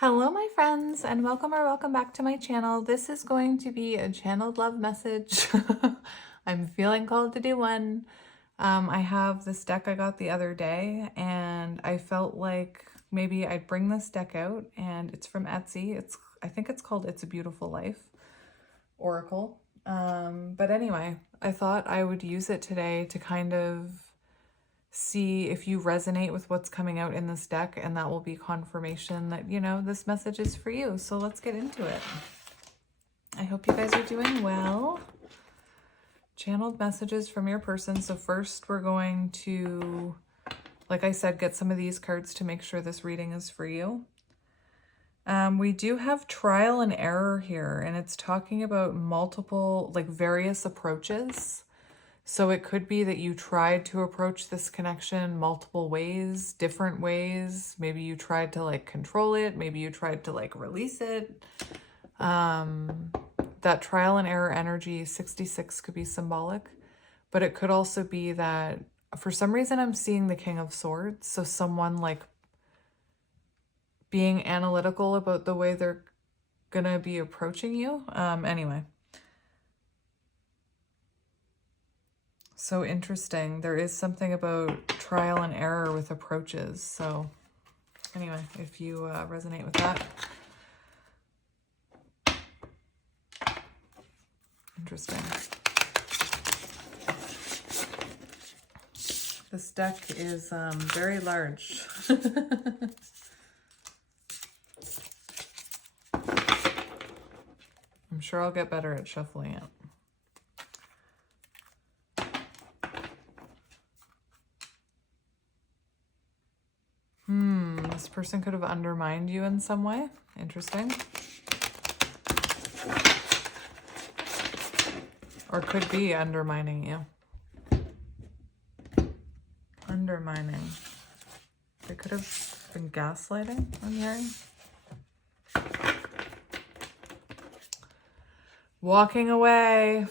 Hello my friends, and welcome back to my channel. This is going to be a channeled love message. I'm feeling called to do one. I have this deck I got the other day and I felt like maybe I'd bring this deck out, and it's from Etsy. I think it's called It's a Beautiful Life Oracle. But anyway, I thought I would use it today to kind of see if you resonate with what's coming out in this deck, and that will be confirmation that, you know, this message is for you. So let's get into it. I hope you guys are doing well. Channeled messages from your person. So first we're going to, like I said, get some of these cards to make sure this reading is for you. We do have trial and error here, and it's talking about multiple, like various approaches. So it could be that you tried to approach this connection multiple ways, different ways. Maybe you tried to like control it. Maybe you tried to like release it. That trial and error energy, 66, could be symbolic, but it could also be that for some reason I'm seeing the King of Swords. So someone like being analytical about the way they're gonna be approaching you. Anyway. So interesting. There is something about trial and error with approaches. So anyway, if you resonate with that. Interesting. This deck is very large. I'm sure I'll get better at shuffling it. This person could have undermined you in some way. Interesting. Or could be undermining you. Undermining. They could have been gaslighting, I'm hearing. Walking away.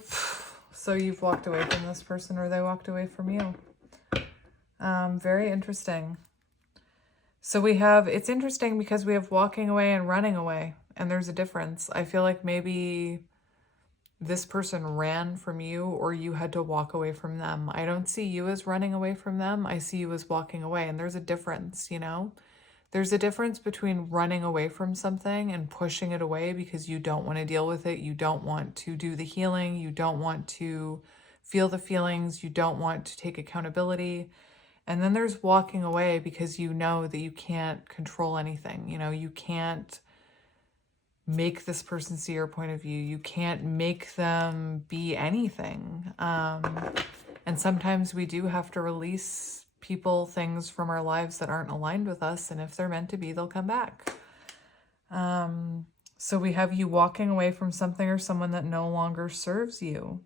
So you've walked away from this person, or they walked away from you. Very interesting. So we have, it's interesting because we have walking away and running away, and there's a difference. I feel like maybe this person ran from you, or you had to walk away from them. I don't see you as running away from them. I see you as walking away, and there's a difference, you know? There's a difference between running away from something and pushing it away because you don't want to deal with it. You don't want to do the healing. You don't want to feel the feelings. You don't want to take accountability. And then there's walking away because you know that you can't control anything. You know, you can't make this person see your point of view. You can't make them be anything. And sometimes we do have to release people, things from our lives that aren't aligned with us. And if they're meant to be, they'll come back. So we have you walking away from something or someone that no longer serves you.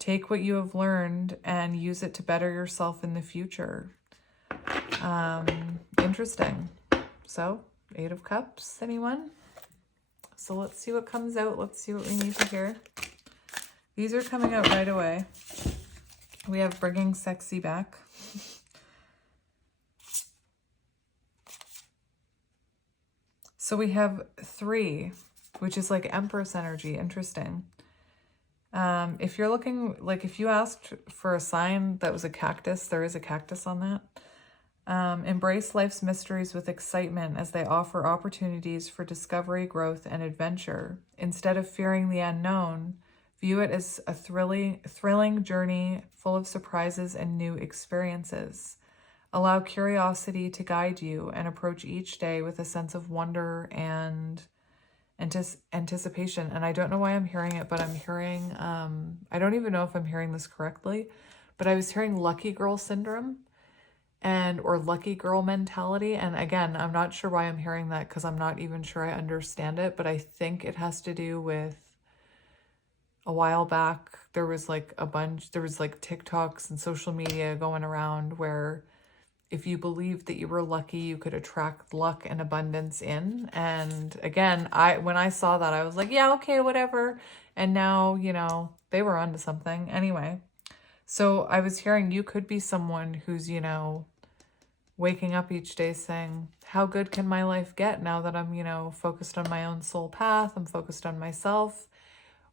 Take what you have learned and use it to better yourself in the future. Interesting. So, 8 of Cups, anyone? So let's see what comes out. Let's see what we need to hear. These are coming out right away. We have bringing sexy back. So we have 3, which is like Empress energy. Interesting. If you're looking, like if you asked for a sign that was a cactus, there is a cactus on that. Embrace life's mysteries with excitement as they offer opportunities for discovery, growth, and adventure. Instead of fearing the unknown, view it as a thrilling journey full of surprises and new experiences. Allow curiosity to guide you and approach each day with a sense of wonder and anticipation. And I don't know why I'm hearing it, but I'm hearing, I don't even know if I'm hearing this correctly, but I was hearing lucky girl syndrome or lucky girl mentality. And again, I'm not sure why I'm hearing that because I'm not even sure I understand it, but I think it has to do with a while back, there was like TikToks and social media going around where if you believed that you were lucky, you could attract luck and abundance in. And again, when I saw that, I was like, yeah, okay, whatever. And now, you know, they were onto something. Anyway, so I was hearing you could be someone who's, you know, waking up each day saying, how good can my life get now that I'm, focused on my own soul path, I'm focused on myself.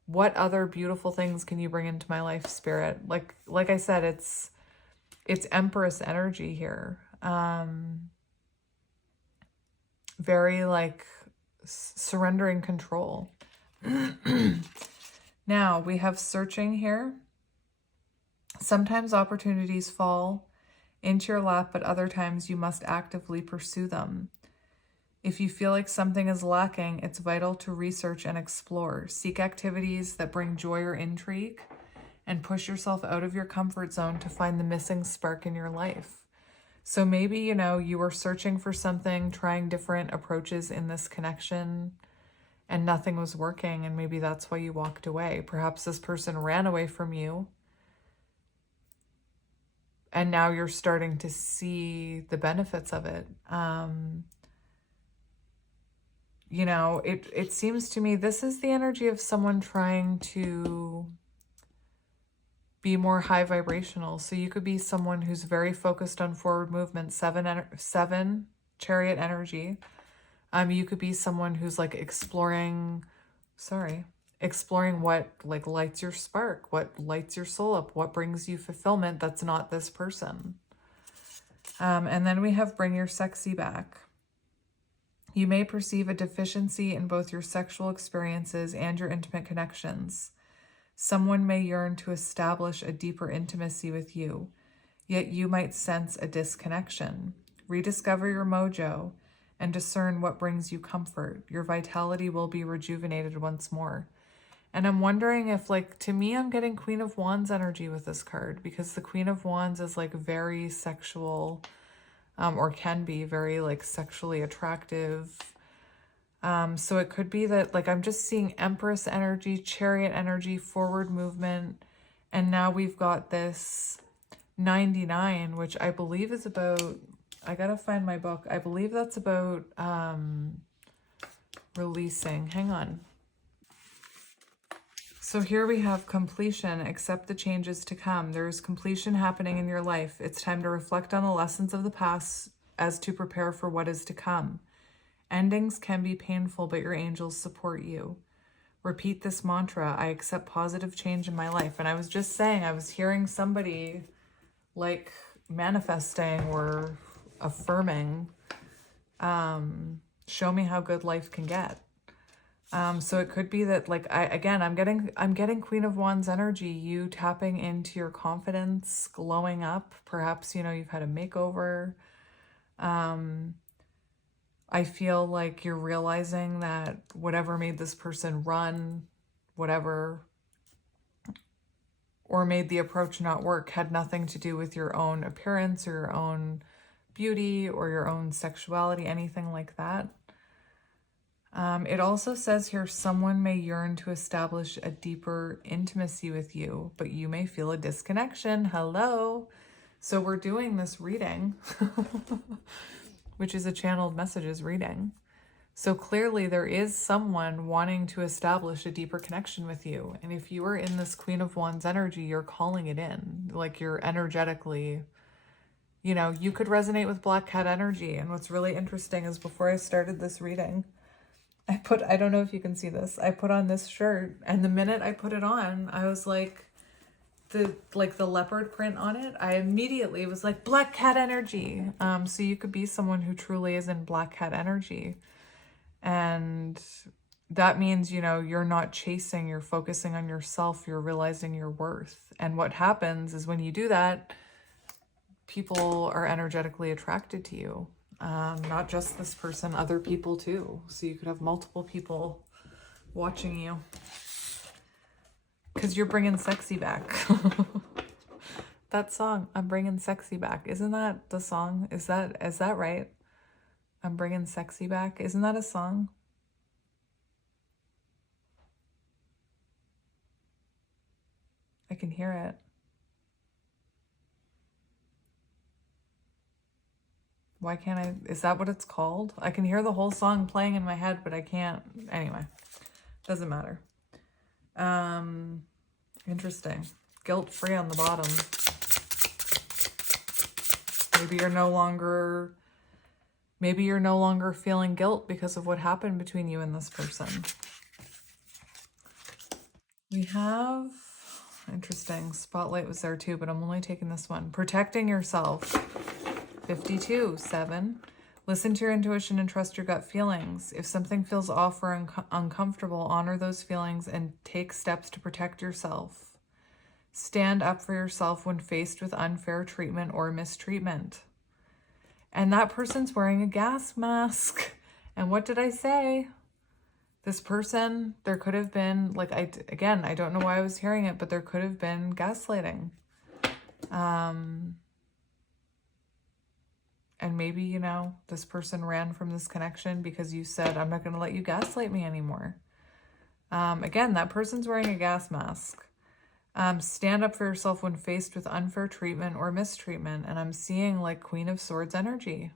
What other beautiful things can you bring into my life, Spirit? Like I said, it's Empress energy here. Very like surrendering control. Now we have searching here. Sometimes opportunities fall into your lap, but other times you must actively pursue them. If you feel like something is lacking, it's vital to research and explore. Seek activities that bring joy or intrigue, and push yourself out of your comfort zone to find the missing spark in your life. So maybe, you were searching for something, trying different approaches in this connection, and nothing was working, and maybe that's why you walked away. Perhaps this person ran away from you, and now you're starting to see the benefits of it. It seems to me this is the energy of someone trying to be more high vibrational. So you could be someone who's very focused on forward movement, seven chariot energy. You could be someone who's like exploring what like lights your spark, what lights your soul up, what brings you fulfillment that's not this person. And then we have bring your sexy back. You may perceive a deficiency in both your sexual experiences and your intimate connections. Someone may yearn to establish a deeper intimacy with you, yet you might sense a disconnection. Rediscover your mojo and discern what brings you comfort. Your vitality will be rejuvenated once more. And I'm wondering if, like, to me, I'm getting Queen of Wands energy with this card, because the Queen of Wands is like very sexual, or can be very like sexually attractive. So it could be that, like, I'm just seeing Empress energy, Chariot energy, forward movement. And now we've got this 99, which I believe is about, I gotta find my book. I believe that's about releasing. Hang on. So here we have completion. Accept the changes to come. There is completion happening in your life. It's time to reflect on the lessons of the past as to prepare for what is to come. Endings can be painful, but your angels support you. Repeat this mantra: I accept positive change in my life. And I was just saying, I was hearing somebody like manifesting or affirming, show me how good life can get. So it could be that, like, I'm getting Queen of Wands energy, you tapping into your confidence, glowing up. Perhaps, you've had a makeover. I feel like you're realizing that whatever made this person run, whatever, or made the approach not work, had nothing to do with your own appearance or your own beauty or your own sexuality, anything like that. It also says here, someone may yearn to establish a deeper intimacy with you, but you may feel a disconnection. Hello. So we're doing this reading, which is a channeled messages reading. So clearly there is someone wanting to establish a deeper connection with you. And if you are in this Queen of Wands energy, you're calling it in. Like, you're energetically, you could resonate with Black Cat energy. And what's really interesting is, before I started this reading, I don't know if you can see this, I put on this shirt, and the minute I put it on, I was like, the leopard print on it, I immediately was like, Black Cat energy. So you could be someone who truly is in Black Cat energy. And that means, you're not chasing, you're focusing on yourself, you're realizing your worth. And what happens is, when you do that, people are energetically attracted to you. Not just this person, other people too. So you could have multiple people watching you, because you're bringing sexy back. That song, I'm bringing sexy back. Isn't that the song? Is that right? I'm bringing sexy back. Isn't that a song? I can hear it. Why can't I? Is that what it's called? I can hear the whole song playing in my head, but I can't. Anyway, doesn't matter. Interesting. Guilt-free on the bottom. Maybe you're no longer feeling guilt because of what happened between you and this person. We have, interesting, spotlight was there too, but I'm only taking this one. Protecting yourself. 52, 7. Listen to your intuition and trust your gut feelings. If something feels off or uncomfortable, honor those feelings and take steps to protect yourself. Stand up for yourself when faced with unfair treatment or mistreatment. And that person's wearing a gas mask. And what did I say? This person, there could have been, like, I don't know why I was hearing it, but there could have been gaslighting. And maybe, you know, this person ran from this connection because you said, I'm not going to let you gaslight me anymore. Again, that person's wearing a gas mask. Stand up for yourself when faced with unfair treatment or mistreatment. And I'm seeing like Queen of Swords energy.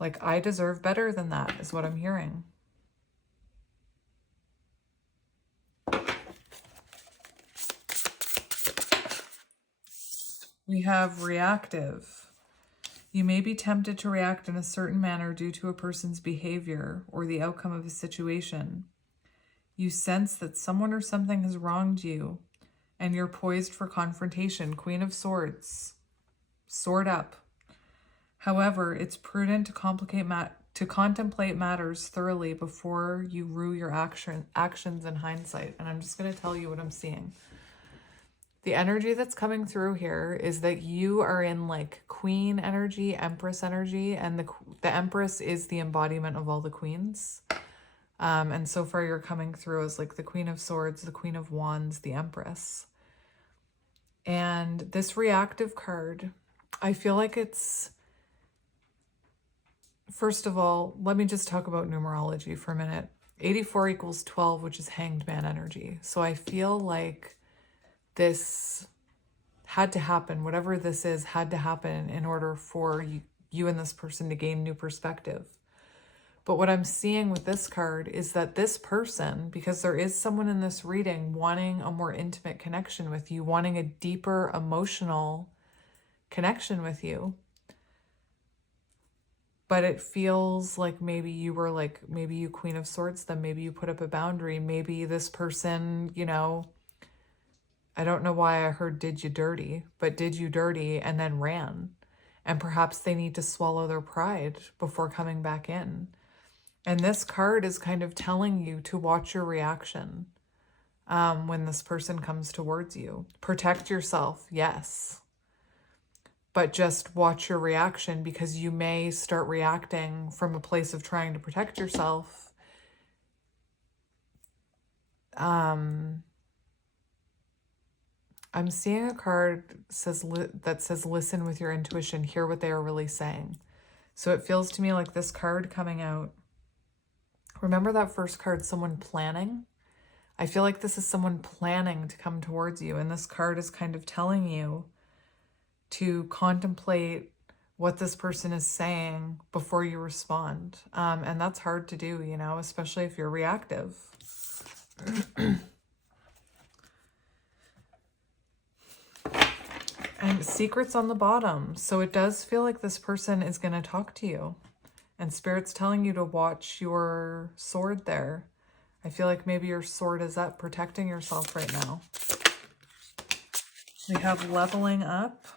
Like, I deserve better than that is what I'm hearing. We have reactive. You may be tempted to react in a certain manner due to a person's behavior or the outcome of a situation. You sense that someone or something has wronged you, and you're poised for confrontation. Queen of Swords. Sword up. However, it's prudent to contemplate matters thoroughly before you rue your actions in hindsight. And I'm just going to tell you what I'm seeing. The energy that's coming through here is that you are in like queen energy, empress energy, and the empress is the embodiment of all the queens. And so far you're coming through as like the Queen of Swords, the Queen of Wands, the Empress. And this reactive card, I feel like it's, first of all, let me just talk about numerology for a minute. 84 equals 12, which is Hanged Man energy. So I feel like this had to happen. Whatever this is had to happen in order for you and this person to gain new perspective. But what I'm seeing with this card is that this person, because there is someone in this reading wanting a more intimate connection with you, wanting a deeper emotional connection with you, but it feels like maybe you were like, maybe you Queen of Swords them, maybe you put up a boundary, maybe this person, you know, I don't know why I heard did you dirty, but did you dirty and then ran. And perhaps they need to swallow their pride before coming back in. And this card is kind of telling you to watch your reaction when this person comes towards you. Protect yourself, yes. But just watch your reaction, because you may start reacting from a place of trying to protect yourself. I'm seeing a card that says listen with your intuition, hear what they are really saying. So it feels to me like this card coming out. Remember that first card, someone planning? I feel like this is someone planning to come towards you. And this card is kind of telling you to contemplate what this person is saying before you respond. And that's hard to do, you know, especially if you're reactive. And secrets on the bottom. So it does feel like this person is going to talk to you. And Spirit's telling you to watch your sword there. I feel like maybe your sword is up, protecting yourself right now. We have leveling up.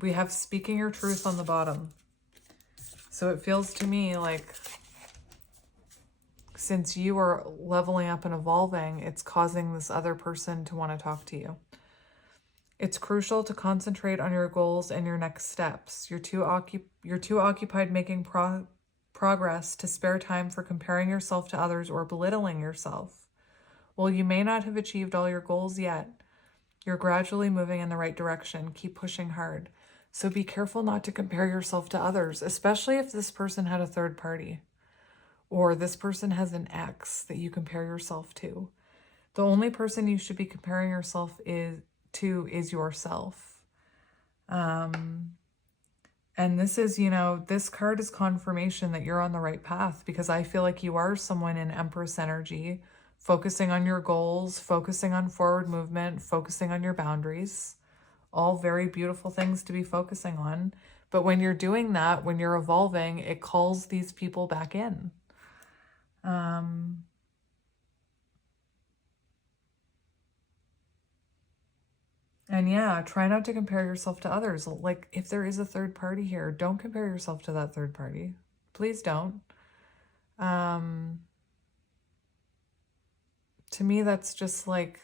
We have speaking your truth on the bottom. So it feels to me like since you are leveling up and evolving, it's causing this other person to want to talk to you. It's crucial to concentrate on your goals and your next steps. You're too occupied making progress to spare time for comparing yourself to others or belittling yourself. While you may not have achieved all your goals yet, you're gradually moving in the right direction. Keep pushing hard. So be careful not to compare yourself to others, especially if this person had a third party or this person has an ex that you compare yourself to. The only person you should be comparing yourself to is yourself. And this is, you know, this card is confirmation that you're on the right path, because I feel like you are someone in Empress energy, focusing on your goals, focusing on forward movement, focusing on your boundaries, all very beautiful things to be focusing on. But when you're doing that, when you're evolving, it calls these people back in. And yeah, try not to compare yourself to others. Like, if there is a third party here, don't compare yourself to that third party. Please don't. To me, that's just like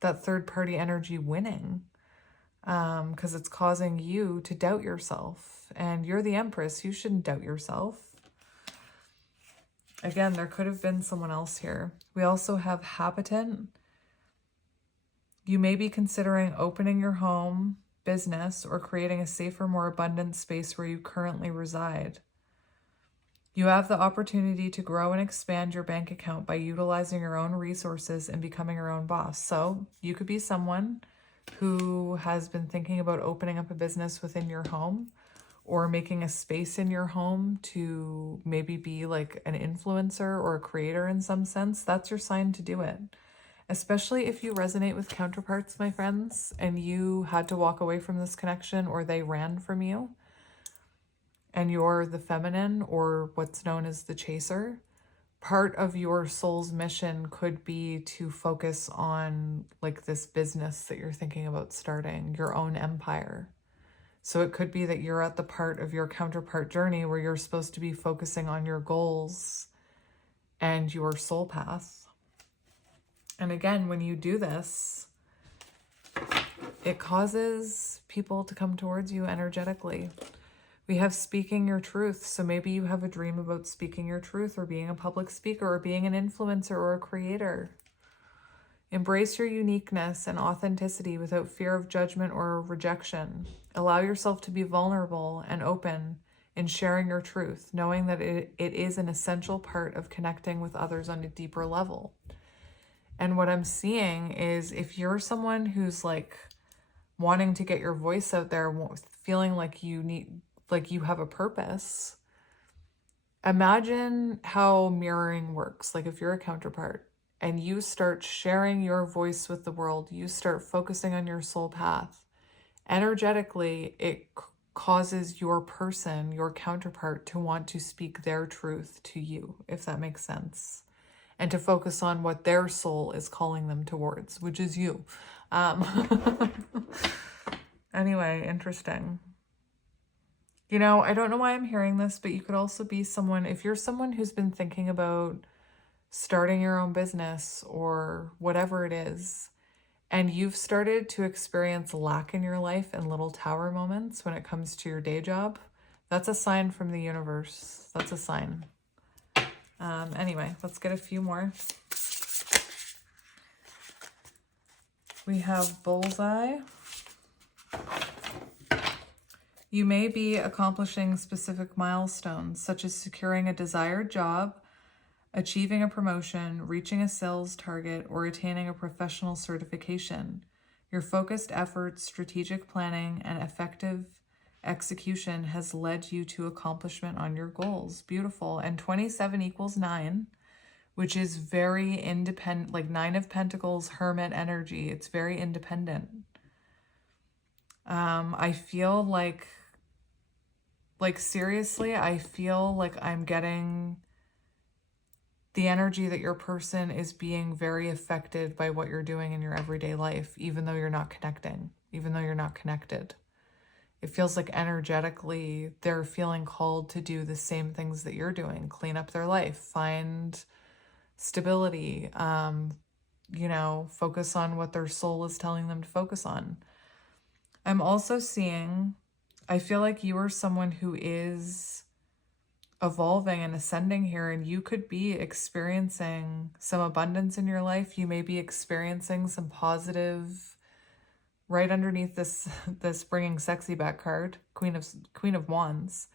that third party energy winning, because it's causing you to doubt yourself. And you're the Empress. You shouldn't doubt yourself. Again, there could have been someone else here. We also have habitant. You may be considering opening your home, business, or creating a safer, more abundant space where you currently reside. You have the opportunity to grow and expand your bank account by utilizing your own resources and becoming your own boss. So you could be someone who has been thinking about opening up a business within your home, or making a space in your home to maybe be like an influencer or a creator in some sense. That's your sign to do it. Especially if you resonate with counterparts, my friends, and you had to walk away from this connection, or they ran from you, and you're the feminine, or what's known as the chaser. Part of your soul's mission could be to focus on like this business that you're thinking about starting, your own empire. So it could be that you're at the part of your counterpart journey where you're supposed to be focusing on your goals and your soul path. And again, when you do this, it causes people to come towards you energetically. We have speaking your truth. So maybe you have a dream about speaking your truth, or being a public speaker, or being an influencer or a creator. Embrace your uniqueness and authenticity without fear of judgment or rejection. Allow yourself to be vulnerable and open in sharing your truth, knowing that it is an essential part of connecting with others on a deeper level. And what I'm seeing is, if you're someone who's like wanting to get your voice out there, feeling like you have a purpose, imagine how mirroring works. Like, if you're a counterpart and you start sharing your voice with the world, you start focusing on your soul path, energetically, it causes your person, your counterpart, to want to speak their truth to you, if that makes sense. And to focus on what their soul is calling them towards, which is you. Anyway, interesting. You know, I don't know why I'm hearing this, but you could also be someone, if you're someone who's been thinking about starting your own business or whatever it is, and you've started to experience lack in your life and little tower moments when it comes to your day job, that's a sign from the universe. That's a sign. Anyway, let's get a few more. We have bullseye. You may be accomplishing specific milestones, such as securing a desired job, achieving a promotion, reaching a sales target, or attaining a professional certification. Your focused efforts, strategic planning, and effective execution has led you to accomplishment on your goals. Beautiful. And 27 equals 9, which is very independent, like 9 of Pentacles, Hermit energy. It's very independent. I feel like seriously, I feel like I'm getting the energy that your person is being very affected by what you're doing in your everyday life, even though you're not connecting, even though you're not connected. It feels like energetically they're feeling called to do the same things that you're doing, clean up their life, find stability, focus on what their soul is telling them to focus on. I'm also seeing, I feel like you are someone who is evolving and ascending here, and you could be experiencing some abundance in your life. You may be experiencing some positive, right underneath this bringing sexy back card, Queen of Wands.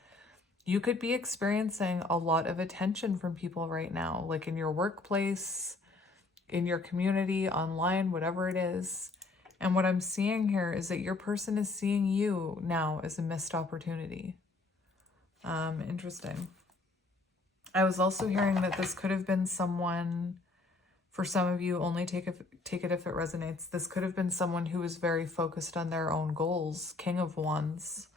You could be experiencing a lot of attention from people right now, like in your workplace, in your community, online, whatever it is. And what I'm seeing here is that your person is seeing you now as a missed opportunity. Interesting. I was also hearing that this could have been someone For some of you, only take it if it resonates. This could have been someone who was very focused on their own goals, King of Wands,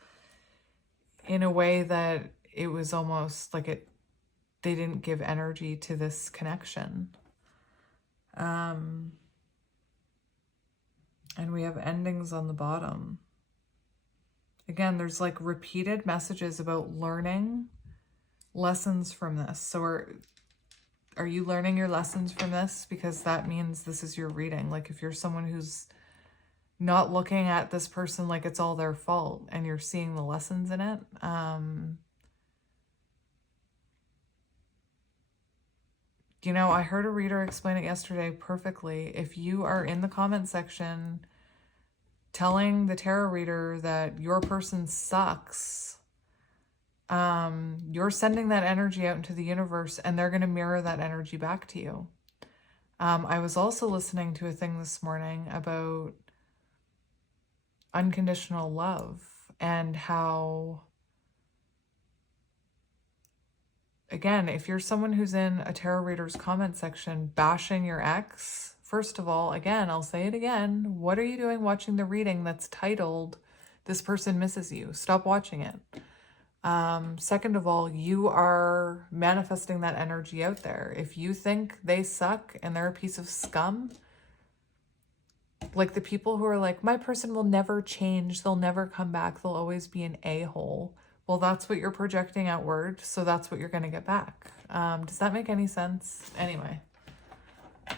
in a way that it was almost like they didn't give energy to this connection. And we have endings on the bottom. Again, there's like repeated messages about learning lessons from this. So are you learning your lessons from this? Because that means this is your reading. Like if you're someone who's not looking at this person like it's all their fault and you're seeing the lessons in it, you know, I heard a reader explain it yesterday perfectly. If you are in the comment section telling the tarot reader that your person sucks, you're sending that energy out into the universe and they're going to mirror that energy back to you. I was also listening to a thing this morning about unconditional love and how, again, if you're someone who's in a tarot reader's comment section bashing your ex, first of all, again, I'll say it again, what are you doing watching the reading that's titled, "This Person Misses You"? Stop watching it. Second of all, you are manifesting that energy out there. If you think they suck and they're a piece of scum, like the people who are like, my person will never change, they'll never come back, they'll always be an a-hole. Well, that's what you're projecting outward, so that's what you're going to get back. Does that make any sense? Anyway,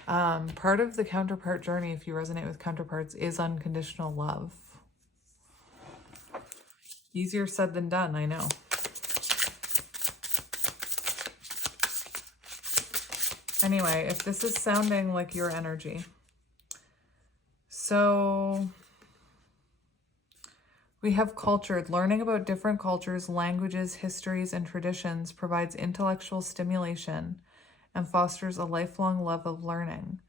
part of the counterpart journey, if you resonate with counterparts, is unconditional love. Easier said than done, I know. Anyway, if this is sounding like your energy, so we have cultured. Learning about different cultures, languages, histories, and traditions provides intellectual stimulation and fosters a lifelong love of learning.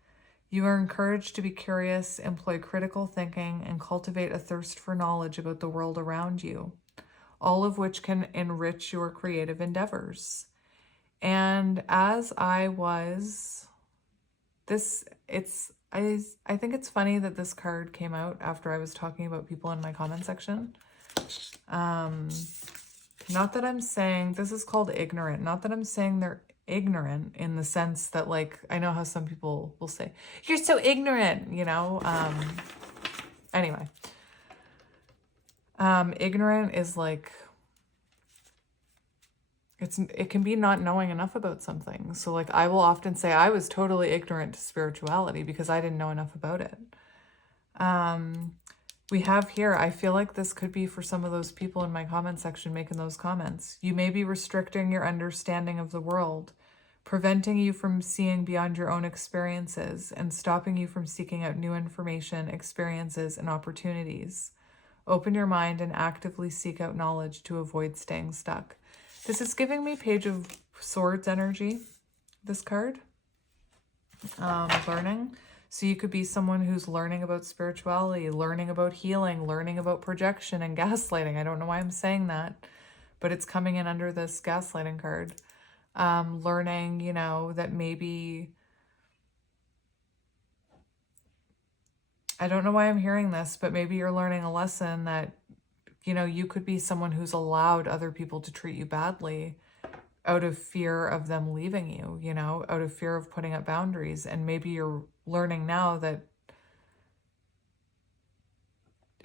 You are encouraged to be curious, employ critical thinking, and cultivate a thirst for knowledge about the world around you, all of which can enrich your creative endeavors. And as I was, I think it's funny that this card came out after I was talking about people in my comment section. Not that I'm saying, this is called ignorant, not that I'm saying they're ignorant in the sense that, like, I know how some people will say, you're so ignorant, you know? Anyway. Ignorant is like, it can be not knowing enough about something. So like I will often say I was totally ignorant to spirituality because I didn't know enough about it. We have here, I feel like this could be for some of those people in my comment section making those comments. You may be restricting your understanding of the world, preventing you from seeing beyond your own experiences and stopping you from seeking out new information, experiences, and opportunities. Open your mind and actively seek out knowledge to avoid staying stuck. This is giving me Page of Swords energy, this card. Learning. So you could be someone who's learning about spirituality, learning about healing, learning about projection and gaslighting. I don't know why I'm saying that, but it's coming in under this gaslighting card. Learning, you know, that maybe, I don't know why I'm hearing this, but maybe you're learning a lesson that, you know, you could be someone who's allowed other people to treat you badly out of fear of them leaving you, you know, out of fear of putting up boundaries. And maybe you're learning now that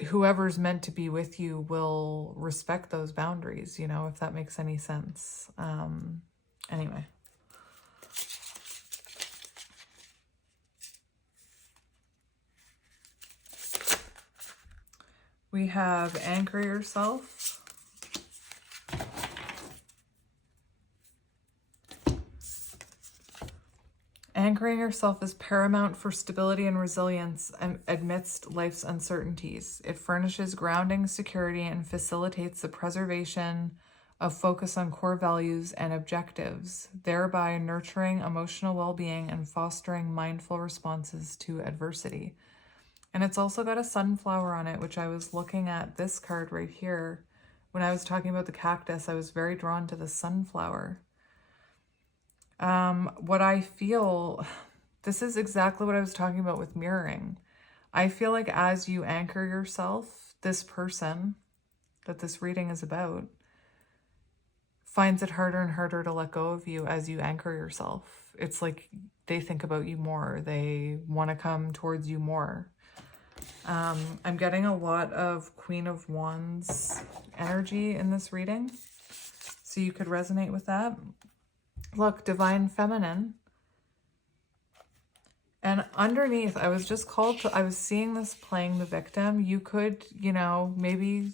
whoever's meant to be with you will respect those boundaries, you know, if that makes any sense. Anyway. We have anchor yourself. Anchoring yourself is paramount for stability and resilience amidst life's uncertainties. It furnishes grounding, security, and facilitates the preservation of focus on core values and objectives, thereby nurturing emotional well-being and fostering mindful responses to adversity. And it's also got a sunflower on it, which I was looking at this card right here. When I was talking about the cactus, I was very drawn to the sunflower. What I feel, This is exactly what I was talking about with mirroring. I feel like as you anchor yourself, this person that this reading is about finds it harder and harder to let go of you as you anchor yourself. It's like they think about you more. They want to come towards you more. I'm getting a lot of Queen of Wands energy in this reading, so you could resonate with that. Look, Divine Feminine. And underneath, I was just called to, I was seeing this playing the victim. You could, you know, maybe,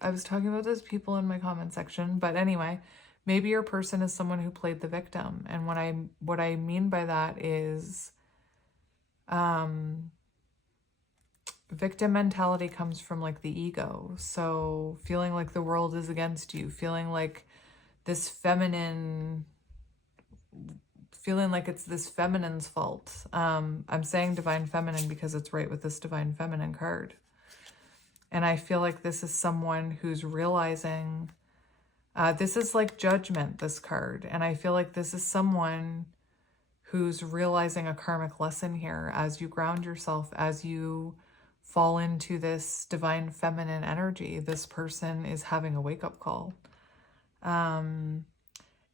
I was talking about this people in my comment section, but anyway, maybe your person is someone who played the victim. And what I mean by that is, victim mentality comes from like the ego. So feeling like the world is against you, feeling like this feminine, feeling like it's this feminine's fault. I'm saying Divine Feminine because it's right with this Divine Feminine card. And I feel like this is someone who's realizing, this is like Judgment, this card. And I feel like this is someone who's realizing a karmic lesson here as you ground yourself, as you fall into this Divine Feminine energy. This person is having a wake-up call.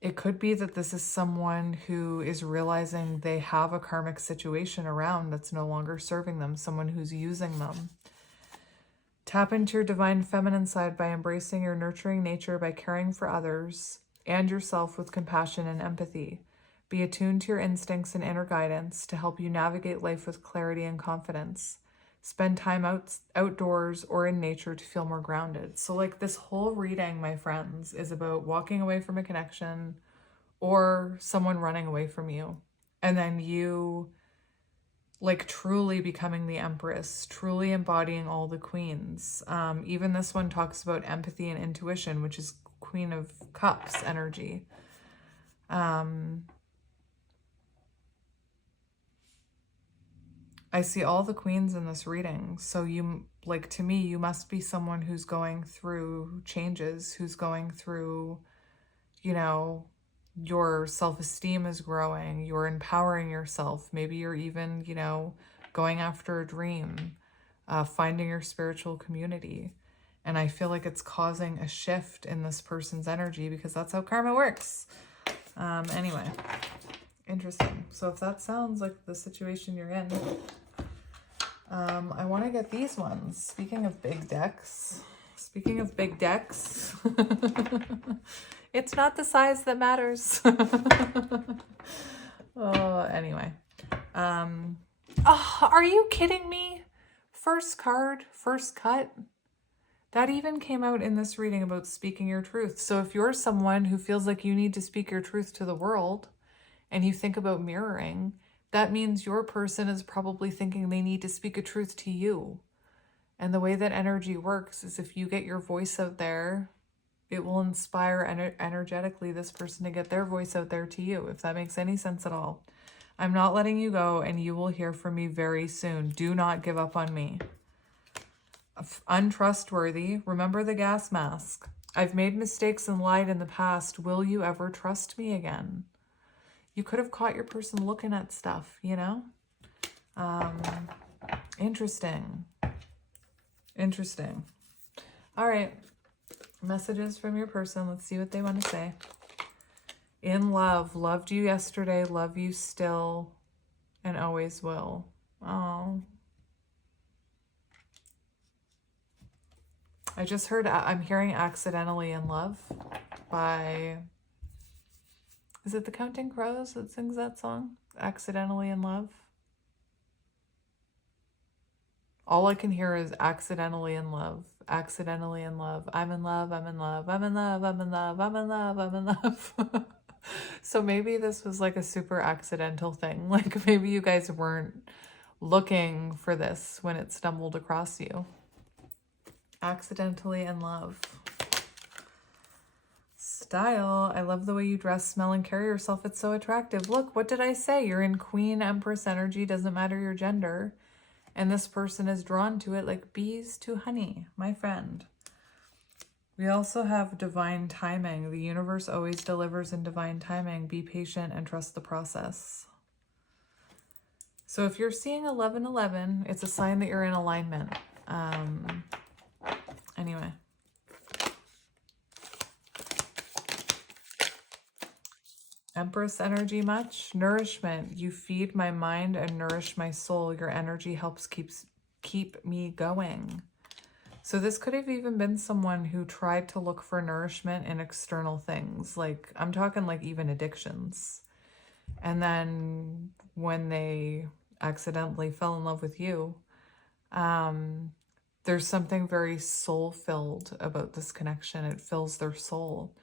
It could be that this is someone who is realizing they have a karmic situation around that's no longer serving them, someone who's using them. Tap into your Divine Feminine side by embracing your nurturing nature, by caring for others and yourself with compassion and empathy. Be attuned to your instincts and inner guidance to help you navigate life with clarity and confidence. Spend time outdoors or in nature to feel more grounded. So like this whole reading, my friends, is about walking away from a connection or someone running away from you. And then you like truly becoming the Empress, truly embodying all the queens. Even this one talks about empathy and intuition, which is Queen of Cups energy. I see all the queens in this reading. So you, like, to me, you must be someone who's going through changes, who's going through, you know, your self-esteem is growing, you're empowering yourself. Maybe you're even, you know, going after a dream, finding your spiritual community. And I feel like it's causing a shift in this person's energy because that's how karma works. Anyway, interesting. So if that sounds like the situation you're in, I want to get these ones. Speaking of big decks, it's not the size that matters. Oh, anyway. Oh, are you kidding me? First card, first cut. That even came out in this reading about speaking your truth. So if you're someone who feels like you need to speak your truth to the world and you think about mirroring, that means your person is probably thinking they need to speak a truth to you. And the way that energy works is if you get your voice out there, it will inspire energetically this person to get their voice out there to you, if that makes any sense at all. I'm not letting you go, and you will hear from me very soon. Do not give up on me. Untrustworthy. Remember the gas mask. I've made mistakes and lied in the past. Will you ever trust me again? You could have caught your person looking at stuff, you know? Interesting. Interesting. All right. Messages from your person. Let's see what they want to say. In love. Loved you yesterday. Love you still. And always will. Oh. I just heard, I'm hearing Accidentally in Love by... Is it the Counting Crows that sings that song? Accidentally in Love? All I can hear is accidentally in love. Accidentally in love. I'm in love, I'm in love, I'm in love, I'm in love, I'm in love, I'm in love. So maybe this was like a super accidental thing. Like maybe you guys weren't looking for this when it stumbled across you. Accidentally in love. Style. I love the way you dress, smell, and carry yourself. It's so attractive. Look, what did I say? You're in Queen Empress energy. Doesn't matter your gender. And this person is drawn to it like bees to honey, my friend. We also have divine timing. The universe always delivers in divine timing. Be patient and trust the process. So if you're seeing 1111, it's a sign that you're in alignment. Anyway. Empress energy much? Nourishment. You feed my mind and nourish my soul. Your energy helps keep me going. So this could have even been someone who tried to look for nourishment in external things. Like, I'm talking like even addictions. And then when they accidentally fell in love with you, there's something very soul-filled about this connection. It fills their soul.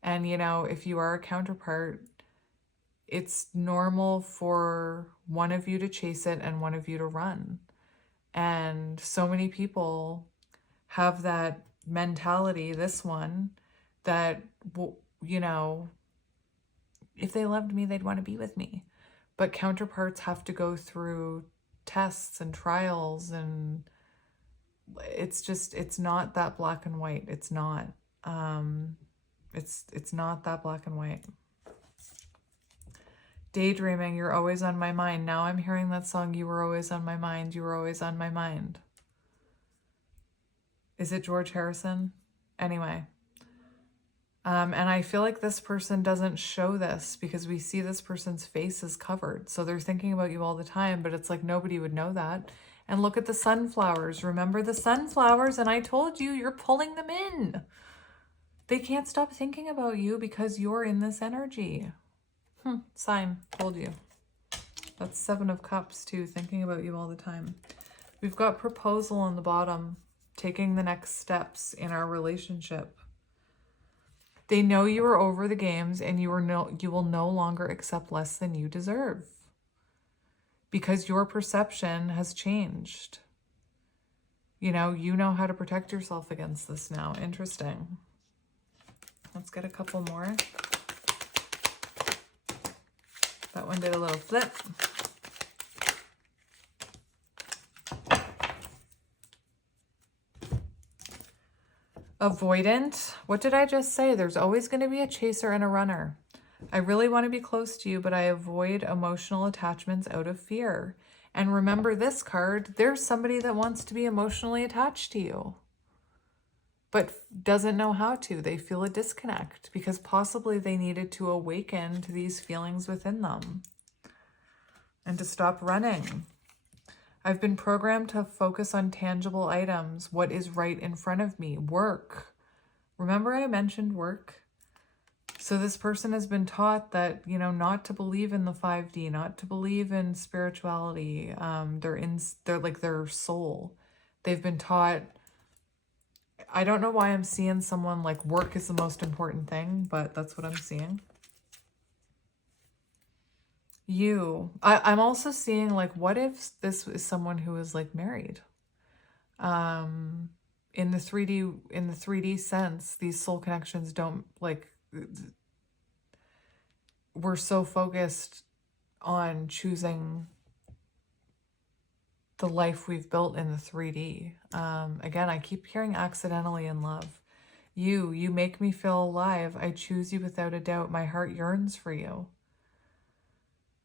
And, you know, if you are a counterpart, it's normal for one of you to chase it and one of you to run. And so many people have that mentality, this one, that, you know, if they loved me, they'd want to be with me. But counterparts have to go through tests and trials, and it's not that black and white. It's not. It's not that black and white. Daydreaming, you're always on my mind. Now I'm hearing that song, You Were Always on My Mind, You Were Always on My Mind. Is it George Harrison? Anyway. And I feel like this person doesn't show this because we see this person's face is covered. So they're thinking about you all the time, but it's like nobody would know that. And look at the sunflowers. Remember the sunflowers? And I told you, you're pulling them in. They can't stop thinking about you because you're in this energy. Sign, told you. That's 7 of Cups too, thinking about you all the time. We've got proposal on the bottom, taking the next steps in our relationship. They know you are over the games and you will no longer accept less than you deserve because your perception has changed. You know how to protect yourself against this now. Interesting. Let's get a couple more. That one did a little flip. Avoidant. What did I just say? There's always going to be a chaser and a runner. I really want to be close to you, but I avoid emotional attachments out of fear. And remember this card, there's somebody that wants to be emotionally attached to you, but doesn't know how to. They feel a disconnect because possibly they needed to awaken to these feelings within them and to stop running. I've been programmed to focus on tangible items, what is right in front of me. Work. Remember I mentioned work? So this person has been taught that, not to believe in the 5D, not to believe in spirituality. They're like their soul. They've been taught, I don't know why I'm seeing someone like work is the most important thing, but that's what I'm seeing. I'm also seeing like, what if this is someone who is like married? In the 3D sense, these soul connections don't like, we're so focused on choosing the life we've built in the 3D. Again, I keep hearing accidentally in love. You make me feel alive. I choose you without a doubt. My heart yearns for you.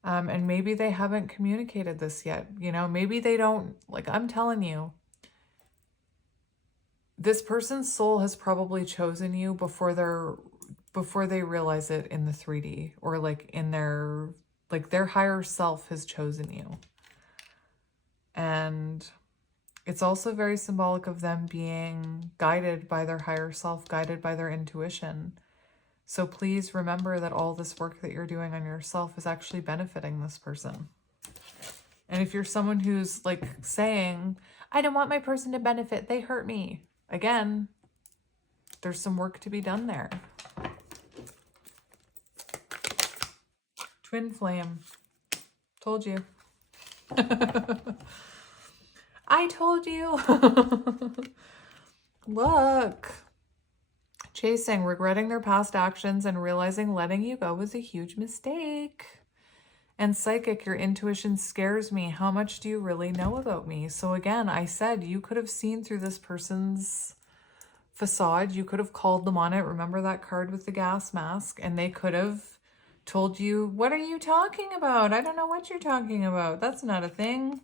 And maybe they haven't communicated this yet. Maybe they don't, like I'm telling you, this person's soul has probably chosen you before they realize it in the 3D, or like in their higher self has chosen you. And it's also very symbolic of them being guided by their higher self, guided by their intuition. So please remember that all this work that you're doing on yourself is actually benefiting this person. And if you're someone who's like saying, I don't want my person to benefit, they hurt me. Again, there's some work to be done there. Twin flame. Told you. I told you. Look. Chasing, regretting their past actions and realizing letting you go was a huge mistake. And psychic, your intuition scares me. How much do you really know about me? So again, I said you could have seen through this person's facade. You could have called them on it. Remember that card with the gas mask? And they could have told you, what are you talking about? I don't know what you're talking about. That's not a thing.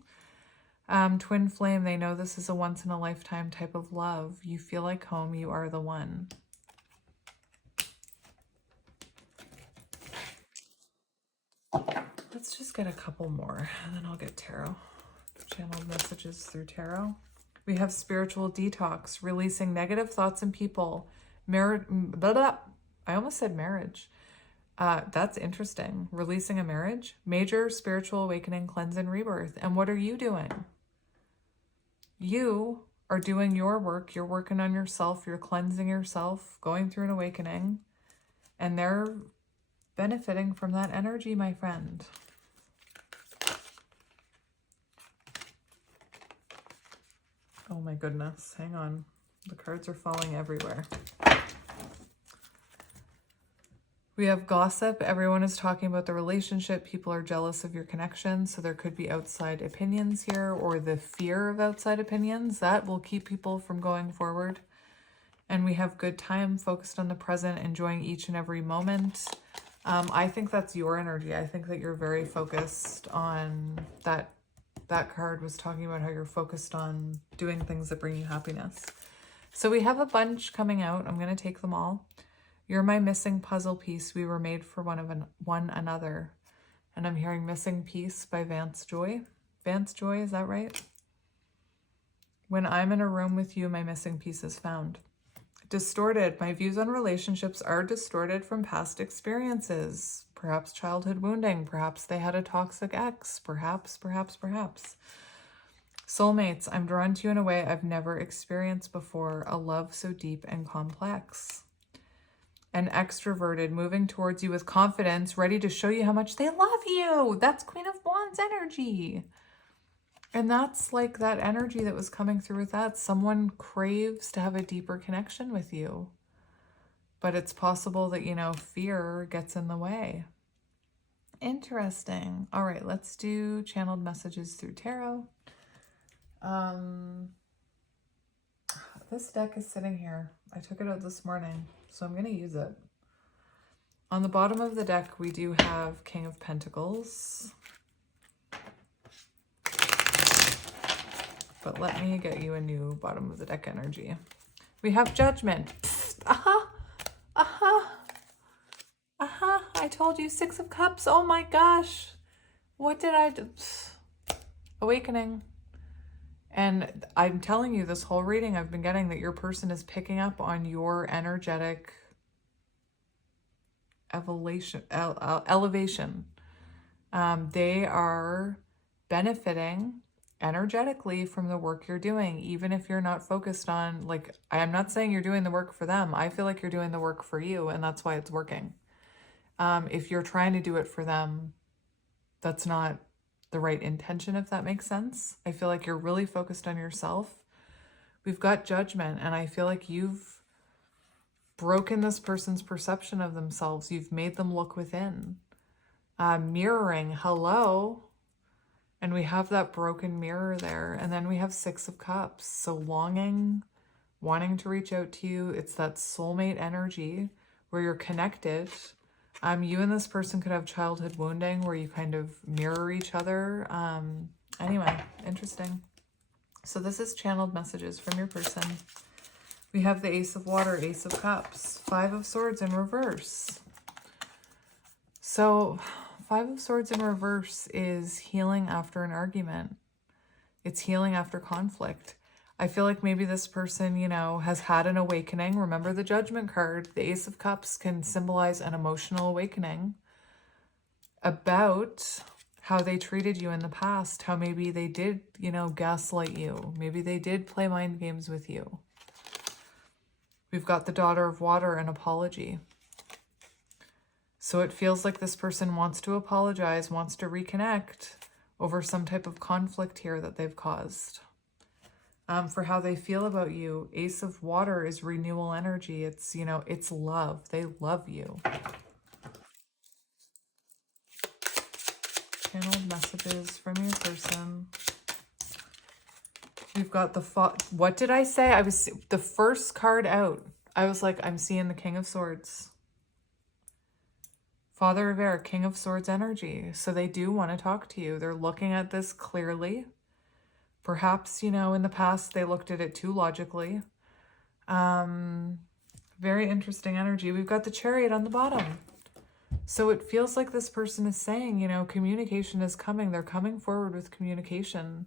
Twin flame, they know this is a once in a lifetime type of love. You feel like home. You are the one. Let's just get a couple more and then I'll get tarot. Channeled messages through tarot. We have spiritual detox, releasing negative thoughts and people. I almost said marriage. That's interesting. Releasing a marriage, major spiritual awakening, cleanse and rebirth. And what are you doing? You are doing your work. You're working on yourself. You're cleansing yourself, going through an awakening, and they're benefiting from that energy, my friend. Oh my goodness. Hang on. The cards are falling everywhere. We have gossip. Everyone is talking about the relationship. People are jealous of your connection. So there could be outside opinions here, or the fear of outside opinions that will keep people from going forward. And we have good time, focused on the present, enjoying each and every moment. I think that's your energy. I think that you're very focused on that. That card was talking about how you're focused on doing things that bring you happiness. So we have a bunch coming out. I'm going to take them all. You're my missing puzzle piece. We were made for one another. And I'm hearing Missing Piece by Vance Joy. Vance Joy, is that right? When I'm in a room with you, my missing piece is found. Distorted. My views on relationships are distorted from past experiences. Perhaps childhood wounding. Perhaps they had a toxic ex. Perhaps. Soulmates. I'm drawn to you in a way I've never experienced before. A love so deep and complex. And extroverted, moving towards you with confidence, ready to show you how much they love you. That's Queen of Wands energy. And that's like that energy that was coming through with that. Someone craves to have a deeper connection with you. But it's possible that, you know, fear gets in the way. Interesting. All right, let's do channeled messages through tarot. This deck is sitting here. I took it out this morning, so I'm going to use it. On the bottom of the deck, we do have King of Pentacles. But let me get you a new bottom of the deck energy. We have Judgment. I told you, Six of Cups. Oh my gosh. What did I do? Awakening. And I'm telling you, this whole reading I've been getting that your person is picking up on your energetic elevation. They are benefiting energetically from the work you're doing, even if you're not focused on, like, I'm not saying you're doing the work for them. I feel like you're doing the work for you, and that's why it's working. If you're trying to do it for them, that's not the right intention, if that makes sense. I feel like you're really focused on yourself. We've got Judgment, and I feel like you've broken this person's perception of themselves. You've made them look within. Mirroring, hello. And we have that broken mirror there. And then we have Six of Cups. So longing, wanting to reach out to you. It's that soulmate energy where you're connected. You and this person could have childhood wounding where you kind of mirror each other. Anyway, interesting. So this is channeled messages from your person. We have the Ace of Water, Ace of Cups, Five of Swords in reverse. So Five of Swords in reverse is healing after an argument. It's healing after conflict. I feel like maybe this person, you know, has had an awakening. Remember the Judgment card. The Ace of Cups can symbolize an emotional awakening about how they treated you in the past, how maybe they did, you know, gaslight you. Maybe they did play mind games with you. We've got the Daughter of Water, an apology. So it feels like this person wants to apologize, wants to reconnect over some type of conflict here that they've caused. For how they feel about you, Ace of Water is renewal energy. It's, you know, it's love. They love you. Channeled messages from your person. We've got the, what did I say? I was, the first card out, I was like, I'm seeing the King of Swords. Father of Air, King of Swords energy. So they do want to talk to you. They're looking at this clearly. Perhaps, you know, in the past they looked at it too logically. Very interesting energy. We've got the Chariot on the bottom. So it feels like this person is saying, you know, communication is coming. They're coming forward with communication.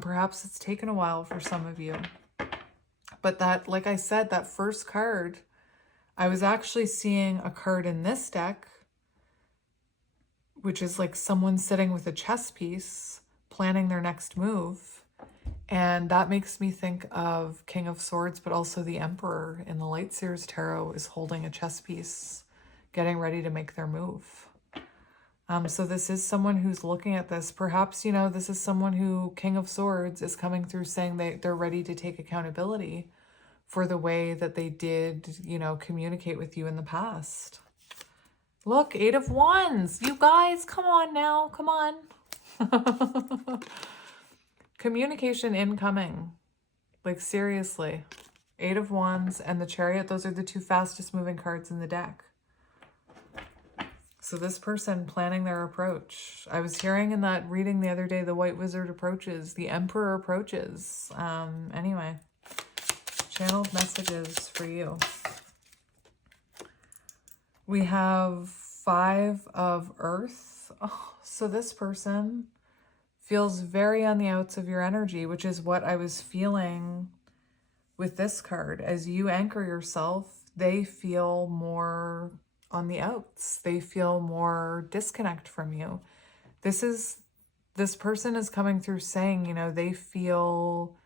Perhaps it's taken a while for some of you. But that, like I said, that first card, I was actually seeing a card in this deck, which is like someone sitting with a chess piece, planning their next move. And that makes me think of King of Swords, but also the Emperor in the Light Seers Tarot is holding a chess piece, getting ready to make their move. So this is someone who's looking at this. Perhaps, you know, this is someone who, King of Swords, is coming through saying they're ready to take accountability for the way that they did, you know, communicate with you in the past. Look, 8 of Wands. You guys, come on now. Come on. Communication incoming. Like, seriously. 8 of Wands and the Chariot. Those are the 2 fastest moving cards in the deck. So this person planning their approach. I was hearing in that reading the other day, the White Wizard approaches, the Emperor approaches. Anyway, channeled messages for you. We have 5 of Earth. Oh, so this person feels very on the outs of your energy, which is what I was feeling with this card. As you anchor yourself, they feel more on the outs. They feel more disconnect from you. This person is coming through saying, you know, they feel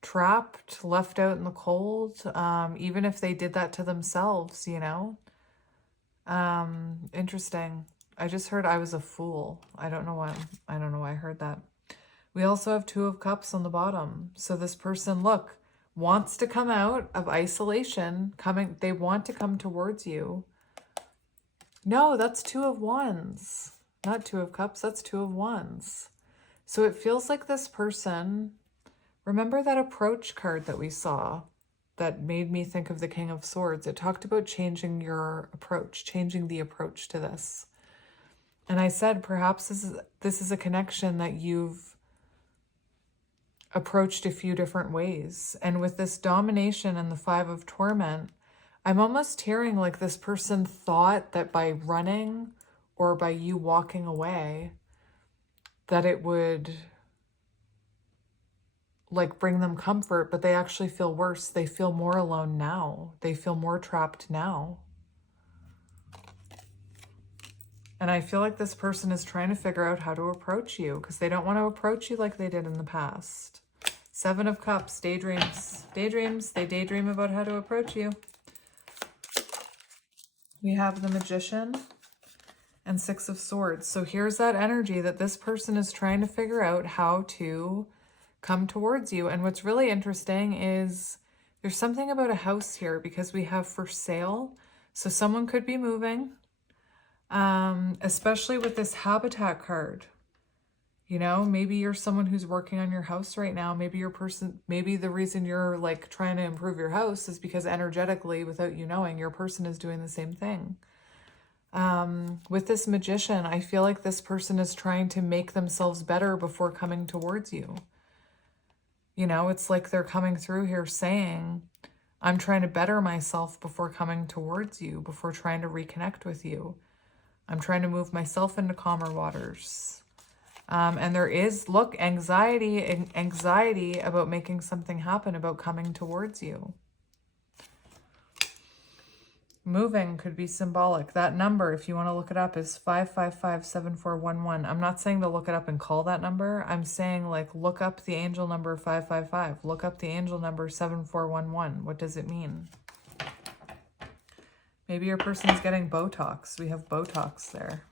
trapped, left out in the cold, even if they did that to themselves, you know. Interesting. I just heard I was a fool. I don't know why I heard that. We also have 2 of Cups on the bottom. So this person, look, wants to come out of isolation, they want to come towards you. No, that's 2 of Wands, not 2 of Cups. That's 2 of Wands. So it feels like this person, remember that approach card that we saw that made me think of the King of Swords? It talked about changing your approach, changing the approach to this. And I said, perhaps this is a connection that you've approached a few different ways. And with this domination and the 5 of Torment, I'm almost hearing like this person thought that by running or by you walking away, that it would like bring them comfort, but they actually feel worse. They feel more alone now. They feel more trapped now. And I feel like this person is trying to figure out how to approach you because they don't want to approach you like they did in the past. 7 of Cups, daydreams. Daydreams, they daydream about how to approach you. We have the Magician and 6 of Swords. So here's that energy that this person is trying to figure out how to come towards you. And what's really interesting is there's something about a house here because we have for sale. So someone could be moving, especially with this habitat card. You know, maybe you're someone who's working on your house right now. Maybe maybe the reason you're like trying to improve your house is because energetically, without you knowing, your person is doing the same thing. With this Magician, I feel like this person is trying to make themselves better before coming towards you. You know, it's like they're coming through here saying, I'm trying to better myself before coming towards you, before trying to reconnect with you. I'm trying to move myself into calmer waters. And there is, look, anxiety about making something happen, about coming towards you. Moving could be symbolic. That number, if you want to look it up, is 555-7411. I'm not saying to look it up and call that number. I'm saying, like, look up the angel number 555. Look up the angel number 7411. What does it mean? Maybe your person's getting Botox. We have Botox there.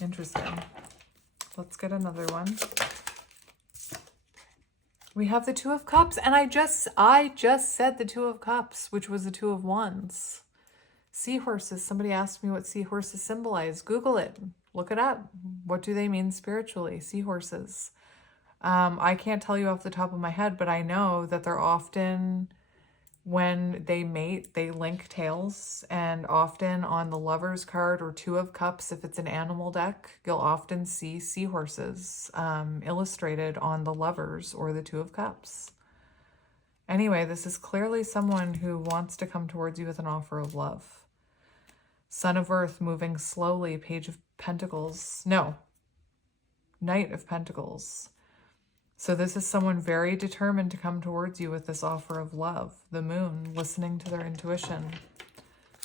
Interesting. Let's get another one. We have the 2 of Cups, and I just said the 2 of Cups, which was the 2 of Wands. Seahorses. Somebody asked me what seahorses symbolize. Google it. Look it up. What do they mean spiritually? when they mate, they link tails, and often on the Lover's card or Two of Cups, if it's an animal deck, you'll often see seahorses illustrated on the Lovers or the Two of Cups. Anyway, this is clearly someone who wants to come towards you with an offer of love. Son of Earth moving slowly, Page of Pentacles. No, Knight of Pentacles. So this is someone very determined to come towards you with this offer of love. The Moon, listening to their intuition.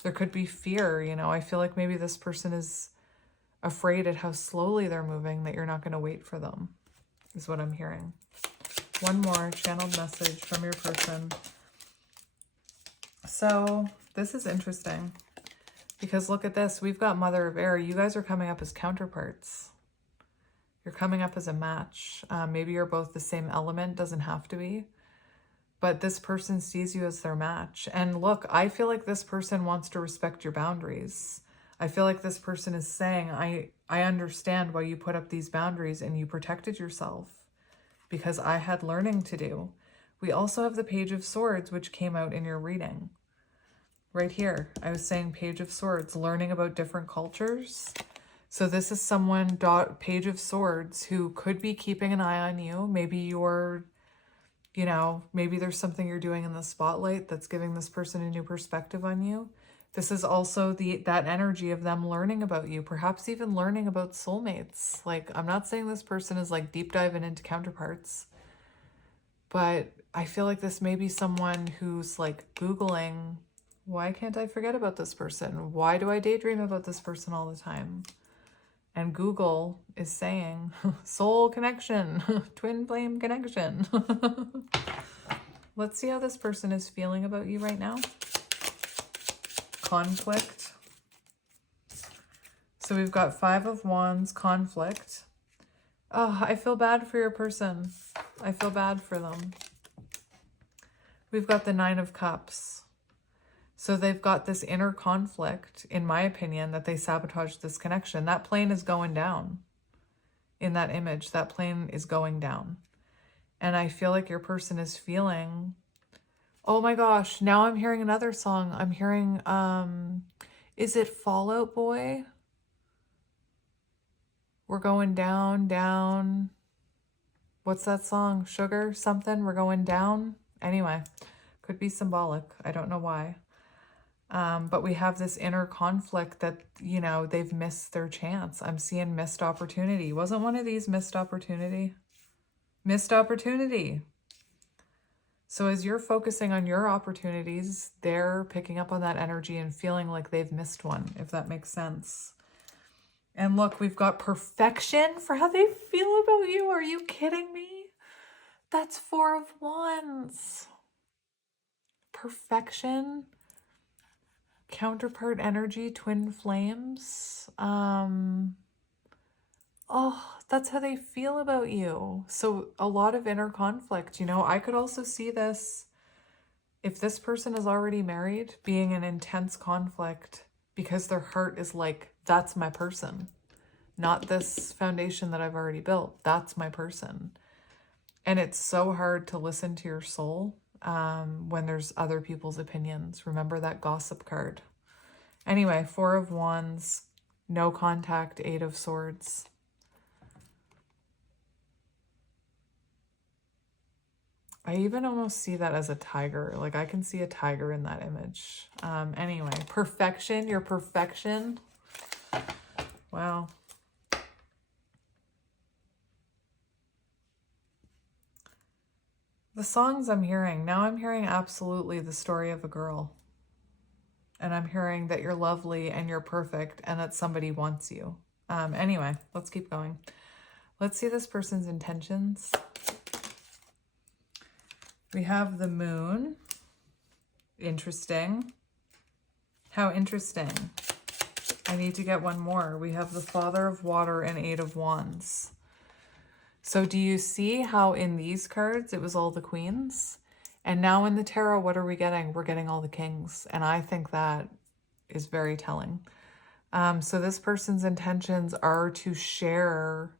There could be fear, you know. I feel like maybe this person is afraid at how slowly they're moving, that you're not going to wait for them, is what I'm hearing. One more channeled message from your person. So this is interesting because look at this. We've got Mother of Air. You guys are coming up as counterparts. You're coming up as a match. Maybe you're both the same element, doesn't have to be. But this person sees you as their match. And look, I feel like this person wants to respect your boundaries. I feel like this person is saying, I understand why you put up these boundaries and you protected yourself because I had learning to do. We also have the Page of Swords, which came out in your reading. Right here, I was saying Page of Swords, learning about different cultures. So this is someone, Page of Swords, who could be keeping an eye on you. Maybe you're, you know, maybe there's something you're doing in the spotlight that's giving this person a new perspective on you. This is also that energy of them learning about you, perhaps even learning about soulmates. Like, I'm not saying this person is like deep diving into counterparts, but I feel like this may be someone who's like Googling, why can't I forget about this person? Why do I daydream about this person all the time? And Google is saying, soul connection, twin flame connection. Let's see how this person is feeling about you right now. Conflict. So we've got Five of Wands, conflict. Oh, I feel bad for your person. I feel bad for them. We've got the Nine of Cups. So they've got this inner conflict, in my opinion, that they sabotaged this connection. That plane is going down. In that image, that plane is going down. And I feel like your person is feeling, oh my gosh, now I'm hearing another song. I'm hearing, is it Fall Out Boy? We're going down, down. What's that song? Sugar something? We're going down? Anyway, could be symbolic. I don't know why. But we have this inner conflict that, you know, they've missed their chance. I'm seeing missed opportunity. Wasn't one of these missed opportunity? Missed opportunity. So as you're focusing on your opportunities, they're picking up on that energy and feeling like they've missed one, if that makes sense. And look, we've got perfection for how they feel about you. Are you kidding me? That's Four of Wands. Perfection. Counterpart energy, twin flames. Oh, that's how they feel about you. So a lot of inner conflict, you know. I could also see this, if this person is already married, being an intense conflict because their heart is like, that's my person, not this foundation that I've already built. That's my person. And it's so hard to listen to your soul when there's other people's opinions. Remember that gossip card. Anyway, Four of Wands, no contact, Eight of Swords. I even almost see that as a tiger. Like, I can see a tiger in that image. Anyway, perfection, your perfection. Wow. The songs I'm hearing, now I'm hearing absolutely the story of a girl. And I'm hearing that you're lovely and you're perfect and that somebody wants you. Anyway, let's keep going. Let's see this person's intentions. We have the Moon. Interesting. How interesting. I need to get one more. We have the Father of Water and Eight of Wands. So do you see how in these cards it was all the queens? And now in the tarot, what are we getting? We're getting all the kings. And I think that is very telling. So this person's intentions are to share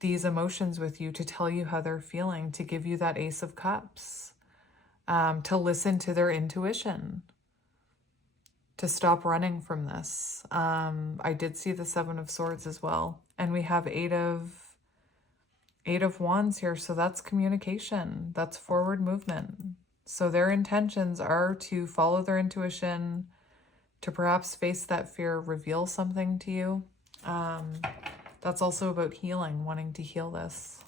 these emotions with you, to tell you how they're feeling, to give you that Ace of Cups. to listen to their intuition, to stop running from this. I did see the Seven of Swords as well. And we have Eight of Wands here. So that's communication. That's forward movement. So their intentions are to follow their intuition, to perhaps face that fear, reveal something to you. That's also about healing, wanting to heal this.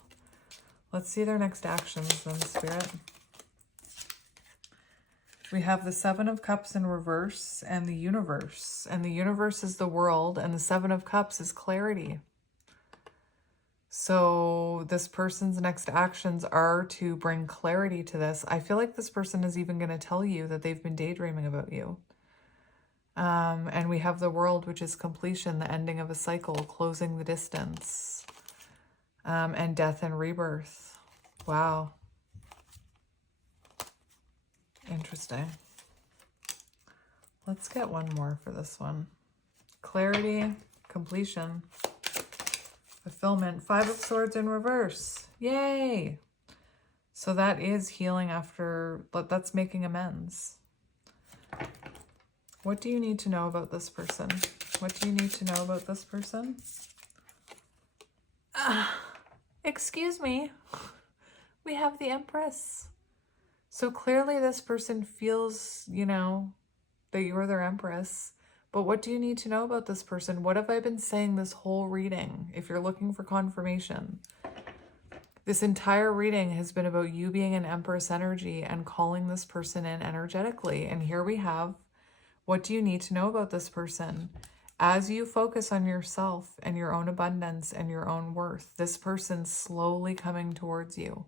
Let's see their next actions then, Spirit. We have the Seven of Cups in reverse and the universe. And the universe is the world, and the Seven of Cups is clarity. So this person's next actions are to bring clarity to this. I feel like this person is even going to tell you that they've been daydreaming about you. And we have the World, which is completion, the ending of a cycle, closing the distance, and death and rebirth. Wow. Interesting. Let's get one more for this one. Clarity, completion, fulfillment, Five of Swords in reverse. Yay! So that is healing after, that's making amends. What do you need to know about this person? What do you need to know about this person? Excuse me. We have the Empress. So clearly this person feels, you know, that you are their Empress. But what do you need to know about this person? What have I been saying this whole reading? If you're looking for confirmation, this entire reading has been about you being an Empress energy and calling this person in energetically. And here we have, what do you need to know about this person? As you focus on yourself and your own abundance and your own worth, this person's slowly coming towards you,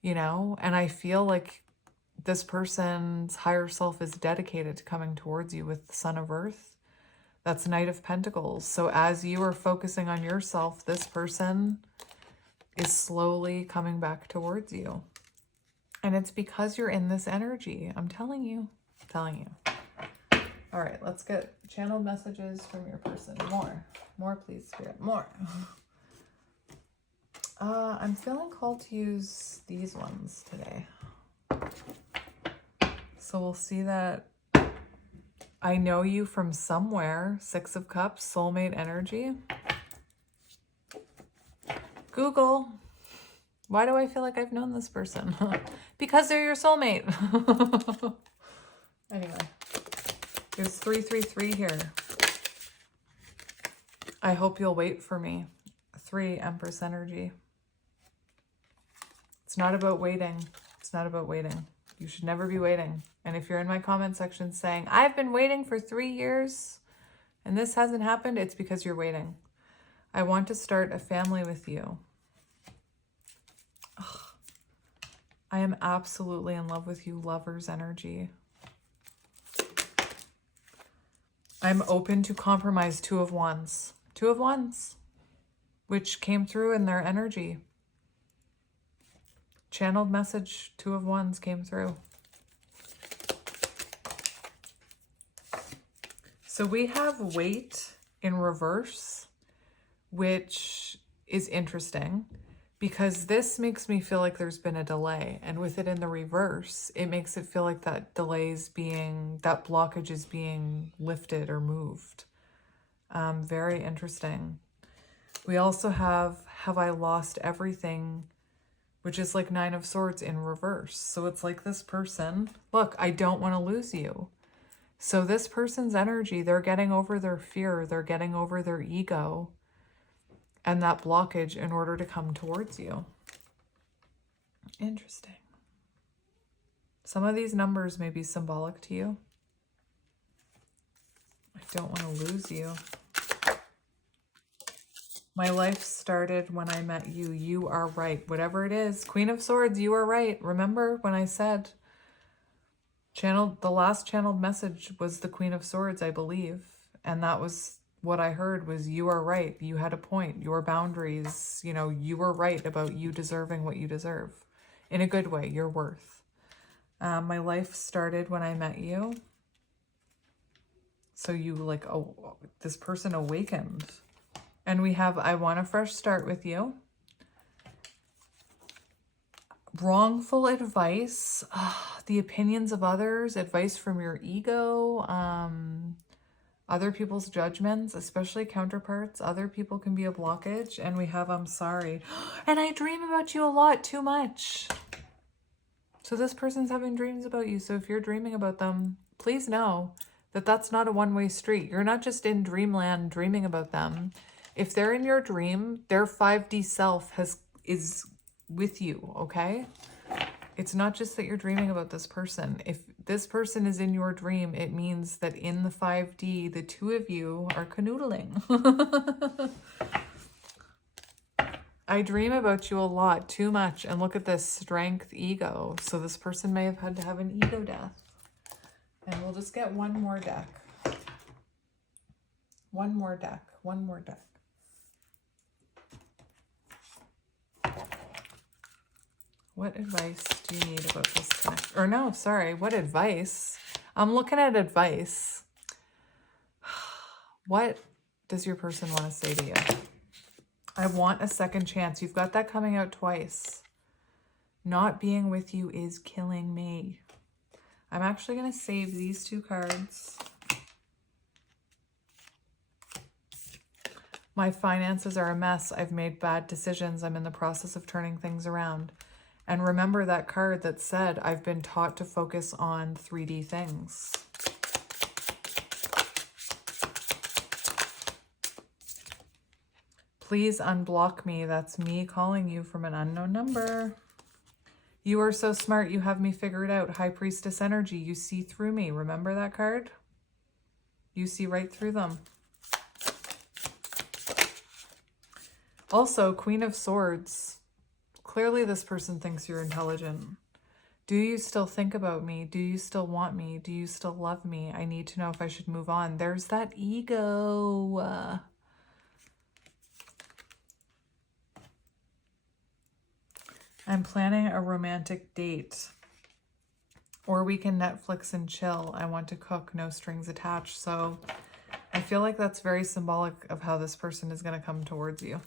you know? And I feel like this person's higher self is dedicated to coming towards you with the Son of Earth. That's Knight of Pentacles. So as you are focusing on yourself, this person is slowly coming back towards you. And it's because you're in this energy. I'm telling you. All right, let's get channeled messages from your person. More, please, Spirit, more. I'm feeling called to use these ones today. So we'll see that I know you from somewhere. Six of Cups, soulmate energy. Google, why do I feel like I've known this person? Because they're your soulmate. Anyway. There's 333 here. I hope you'll wait for me. 3, Empress energy. It's not about waiting. It's not about waiting. You should never be waiting. And if you're in my comment section saying, I've been waiting for 3 years and this hasn't happened, it's because you're waiting. I want to start a family with you. Ugh. I am absolutely in love with you, Lovers energy. I'm open to compromise. 2 of Wands. 2 of Wands, which came through in their energy. Channeled message, 2 of Wands came through. So we have weight in reverse, which is interesting because this makes me feel like there's been a delay. And with it in the reverse, it makes it feel like that that blockage is being lifted or moved. Very interesting. We also have I lost everything, which is like 9 of Swords in reverse. So it's like this person, look, I don't want to lose you. So this person's energy, they're getting over their fear, they're getting over their ego and that blockage in order to come towards you. Interesting. Some of these numbers may be symbolic to you. I don't want to lose you. My life started when I met you. You are right. Whatever it is. Queen of Swords, you are right. Remember when I said the last channeled message was the Queen of Swords, I believe. And that was what I heard was you are right. You had a point. Your boundaries, you know, you were right about you deserving what you deserve. In a good way, your worth. My life started when I met you. So you like, oh, this person awakened. And we have, I want a fresh start with you. wrongful advice, the opinions of others, advice from your ego, other people's judgments, especially counterparts. Other people can be a blockage. And we have, I'm sorry. And I dream about you a lot, too much. So this person's having dreams about you. So if you're dreaming about them, please know that that's not a one-way street. You're not just in dreamland dreaming about them. If they're in your dream, their 5D self is with you, okay? It's not just that you're dreaming about this person. If this person is in your dream, it means that in the 5D, the two of you are canoodling. I dream about you a lot, too much. And look at this, strength, ego. So this person may have had to have an ego death. And we'll just get one more deck. One more deck. One more deck. What advice do you need about this connection? Or no, sorry, what advice? I'm looking at advice. What does your person want to say to you? I want a second chance. You've got that coming out twice. Not being with you is killing me. I'm actually going to save these two cards. My finances are a mess. I've made bad decisions. I'm in the process of turning things around. And remember that card that said, I've been taught to focus on 3D things. Please unblock me. That's me calling you from an unknown number. You are so smart. You have me figured out. High Priestess energy. You see through me. Remember that card? You see right through them. Also, Queen of Swords. Clearly this person thinks you're intelligent. Do you still think about me? Do you still want me? Do you still love me? I need to know if I should move on. There's that ego. I'm planning a romantic date. Or we can Netflix and chill. I want to cook, no strings attached. So I feel like that's very symbolic of how this person is going to come towards you.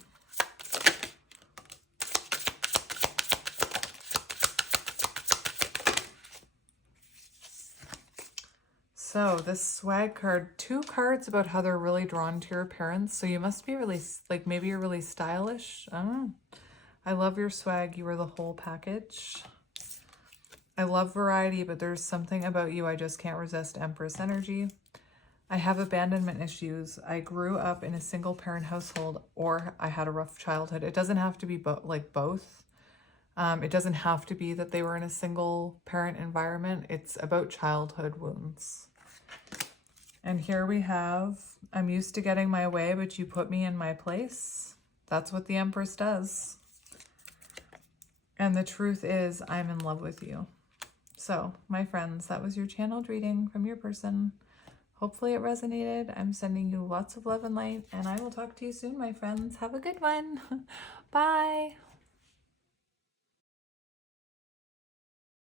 So this swag card, 2 cards about how they're really drawn to your appearance. So you must be really, like maybe you're really stylish. I don't know. I love your swag. You are the whole package. I love variety, but there's something about you I just can't resist. Empress energy. I have abandonment issues. I grew up in a single parent household, or I had a rough childhood. It doesn't have to be both. It doesn't have to be that they were in a single parent environment. It's about childhood wounds. And here we have, I'm used to getting my way, but you put me in my place. That's what the Empress does. And the truth is, I'm in love with you. So, my friends, that was your channeled reading from your person. Hopefully it resonated. I'm sending you lots of love and light, and I will talk to you soon, my friends. Have a good one. Bye.